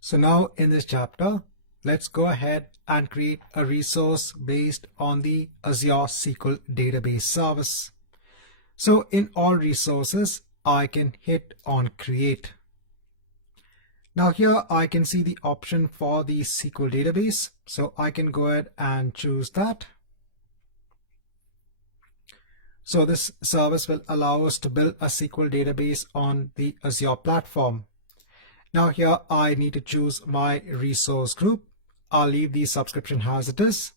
So now in this chapter, let's go ahead and create a resource based on the Azure SQL database service. So in all resources, I can hit on create. Now here I can see the option for the SQL database. So I can go ahead and choose that. So this service will allow us to build a SQL database on the Azure platform. Now here I need to choose my resource group. I'll leave the subscription as it is.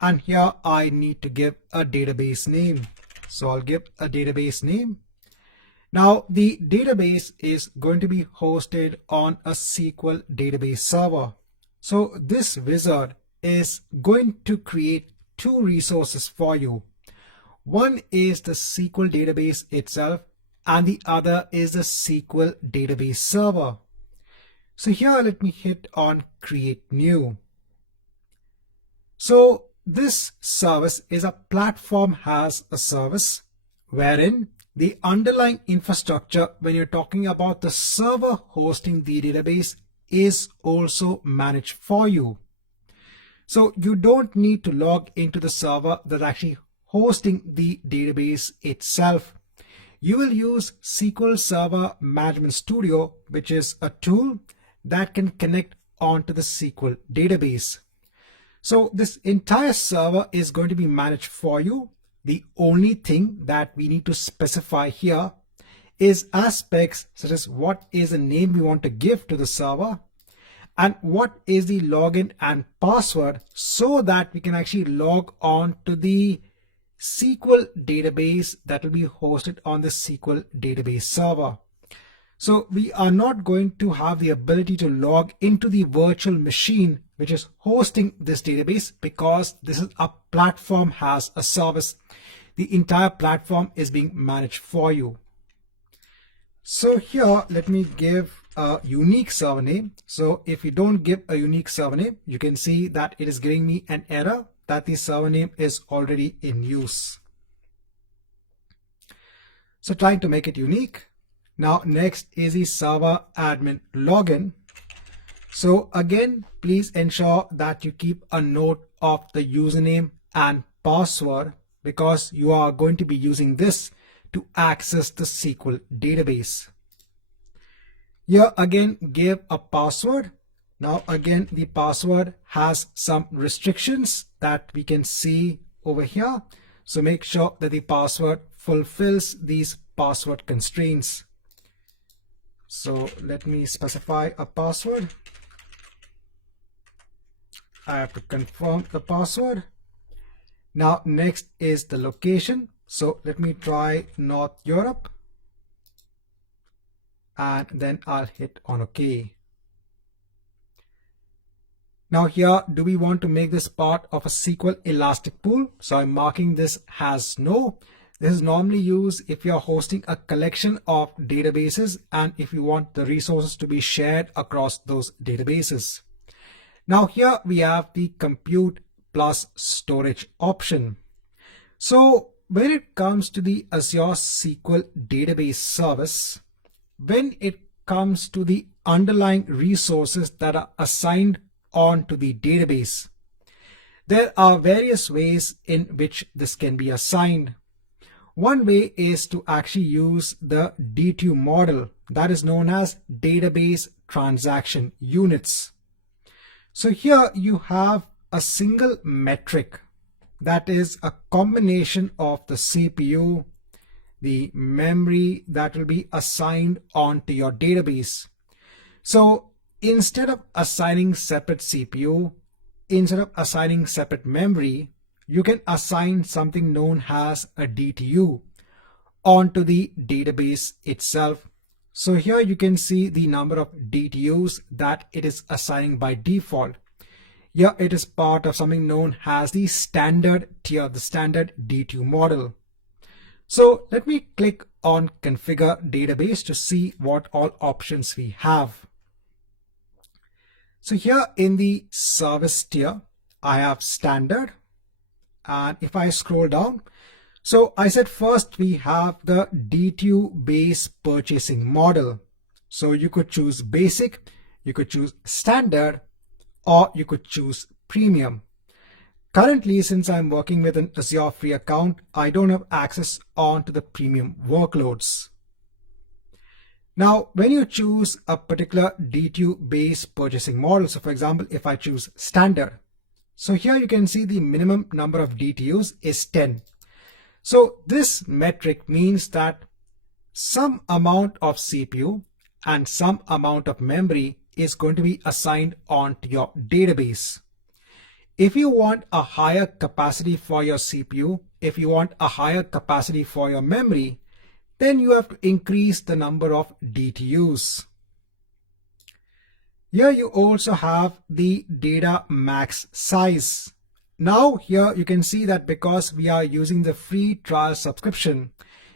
And here I need to give a database name. So I'll give a database name. Now the database is going to be hosted on a SQL database server. So this wizard is going to create two resources for you. One is the SQL database itself, and the other is the SQL database server. So here let me hit on create new. So this service is a platform as a service wherein the underlying infrastructure, when you're talking about the server hosting the database, is also managed for you. So you don't need to log into the server that's actually hosting the database itself. You will use SQL Server Management Studio, which is a tool that can connect onto the SQL database. So this entire server is going to be managed for you. The only thing that we need to specify here is aspects such as what is the name we want to give to the server and what is the login and password, so that we can actually log on to the SQL database that will be hosted on the SQL database server. So we are not going to have the ability to log into the virtual machine which is hosting this database, because this is a platform as a service. The entire platform is being managed for you. So here let me give a unique server name. So if you don't give a unique server name, you can see that it is giving me an error that the server name is already in use. So trying to make it unique. Now next is the server admin login. So again, please ensure that you keep a note of the username and password, because you are going to be using this to access the SQL database. Here again, give a password. Now again, the password has some restrictions that we can see over here. So make sure that the password fulfills these password constraints. So let me specify a password. I have to confirm the password. Now next is the location. So let me try North Europe. And then I'll hit on OK. Now here, do we want to make this part of a SQL Elastic pool? So I'm marking this as no. This is normally used if you're hosting a collection of databases and if you want the resources to be shared across those databases. Now here we have the compute plus storage option. So when it comes to the Azure SQL database service, when it comes to the underlying resources that are assigned onto the database, there are various ways in which this can be assigned. One way is to actually use the D2 model, that is known as database transaction units. So here you have a single metric that is a combination of the CPU, the memory that will be assigned onto your database. So instead of assigning separate CPU, instead of assigning separate memory, you can assign something known as a DTU onto the database itself. So here you can see the number of DTUs that it is assigning by default. Here it is part of something known as the standard tier, the standard D2 model. So let me click on configure database to see what all options we have. So here in the service tier, I have standard. And if I scroll down, so I said first we have the D2 base purchasing model. So you could choose basic, you could choose standard, or you could choose premium. Currently, since I'm working with an Azure free account, I don't have access on to the premium workloads. Now, when you choose a particular DTU-based purchasing model, so for example, if I choose standard, so here you can see the minimum number of DTUs is 10. So this metric means that some amount of CPU and some amount of memory is going to be assigned onto your database. If you want a higher capacity for your CPU, if you want a higher capacity for your memory, then you have to increase the number of DTUs. Here you also have the data max size. Now here you can see that because we are using the free trial subscription,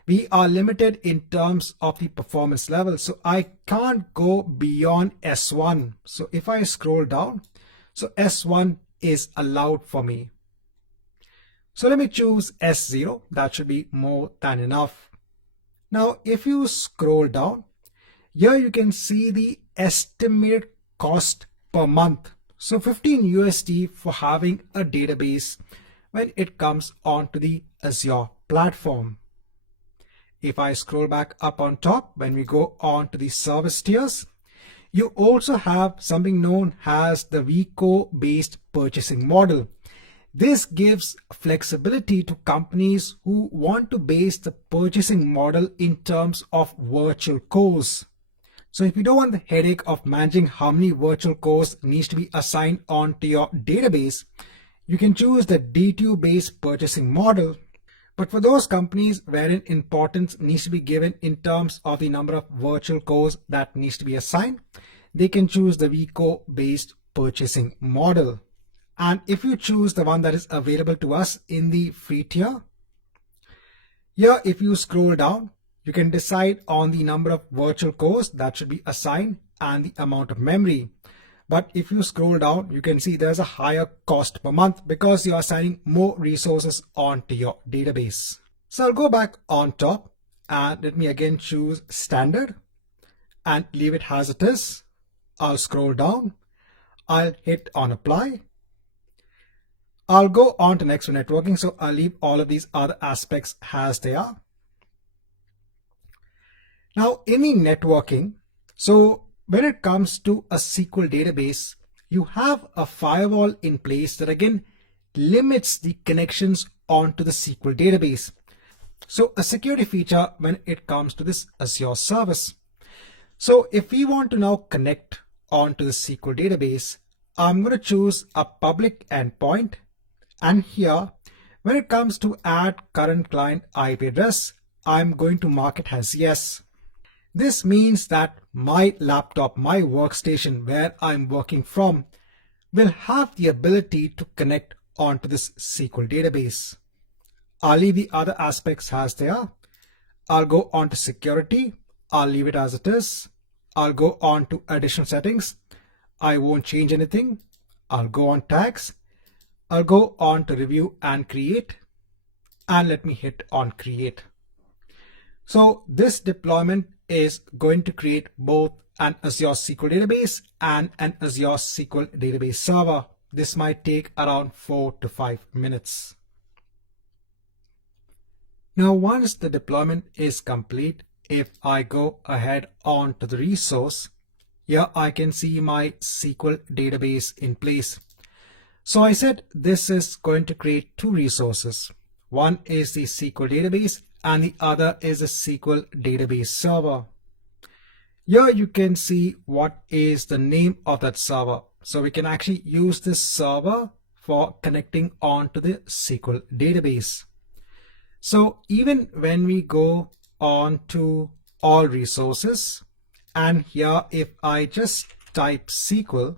we are limited in terms of the performance level. So I can't go beyond S1. So if I scroll down, so S1 is allowed for me. So let me choose S0. That should be more than enough. Now, if you scroll down, here you can see the estimated cost per month. So 15 USD for having a database when it comes onto the Azure platform. If I scroll back up on top, when we go on to the service tiers, you also have something known as the VCO-based purchasing model. This gives flexibility to companies who want to base the purchasing model in terms of virtual cores. So if you don't want the headache of managing how many virtual cores needs to be assigned onto your database, you can choose the DTU-based purchasing model. But for those companies wherein importance needs to be given in terms of the number of virtual cores that needs to be assigned, they can choose the VCO-based purchasing model. And if you choose the one that is available to us in the free tier, here if you scroll down, you can decide on the number of virtual cores that should be assigned and the amount of memory. But if you scroll down, you can see there's a higher cost per month because you are assigning more resources onto your database. So I'll go back on top and let me again choose standard and leave it as it is. I'll scroll down. I'll hit on apply. I'll go on to next for networking. So I'll leave all of these other aspects as they are. Now in the networking, so when it comes to a SQL database, you have a firewall in place that again limits the connections onto the SQL database. So a security feature when it comes to this Azure service. So if we want to now connect onto the SQL database, I'm going to choose a public endpoint. And here, when it comes to add current client IP address, I'm going to mark it as yes. This means that my laptop, my workstation where I'm working from, will have the ability to connect onto this SQL database. I'll leave the other aspects as they are. I'll go on to security. I'll leave it as it is. I'll go on to additional settings. I won't change anything. I'll go on tags. I'll go on to review and create. And let me hit on create. So this deployment is going to create both an Azure SQL database and an Azure SQL database server. This might take around 4 to 5 minutes. Now, once the deployment is complete, if I go ahead on to the resource, here I can see my SQL database in place. So I said this is going to create two resources. One is the SQL database and the other is a SQL database server. Here you can see what is the name of that server. So we can actually use this server for connecting onto the SQL database. So even when we go on to all resources, and here if I just type SQL,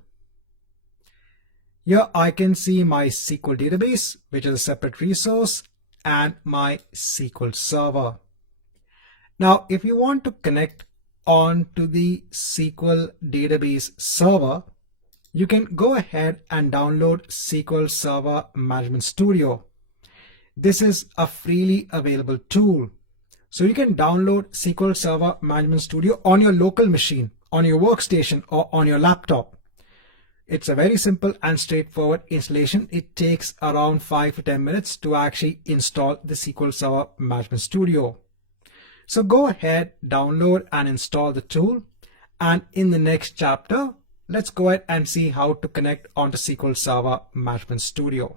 here I can see my SQL database, which is a separate resource, and my SQL server. Now, if you want to connect on to the SQL database server, you can go ahead and download SQL Server Management Studio. This is a freely available tool. So you can download SQL Server Management Studio on your local machine, on your workstation or on your laptop. It's a very simple and straightforward installation. It takes around 5 to 10 minutes to actually install the SQL Server Management Studio. So go ahead, download and install the tool. And in the next chapter, let's go ahead and see how to connect onto SQL Server Management Studio.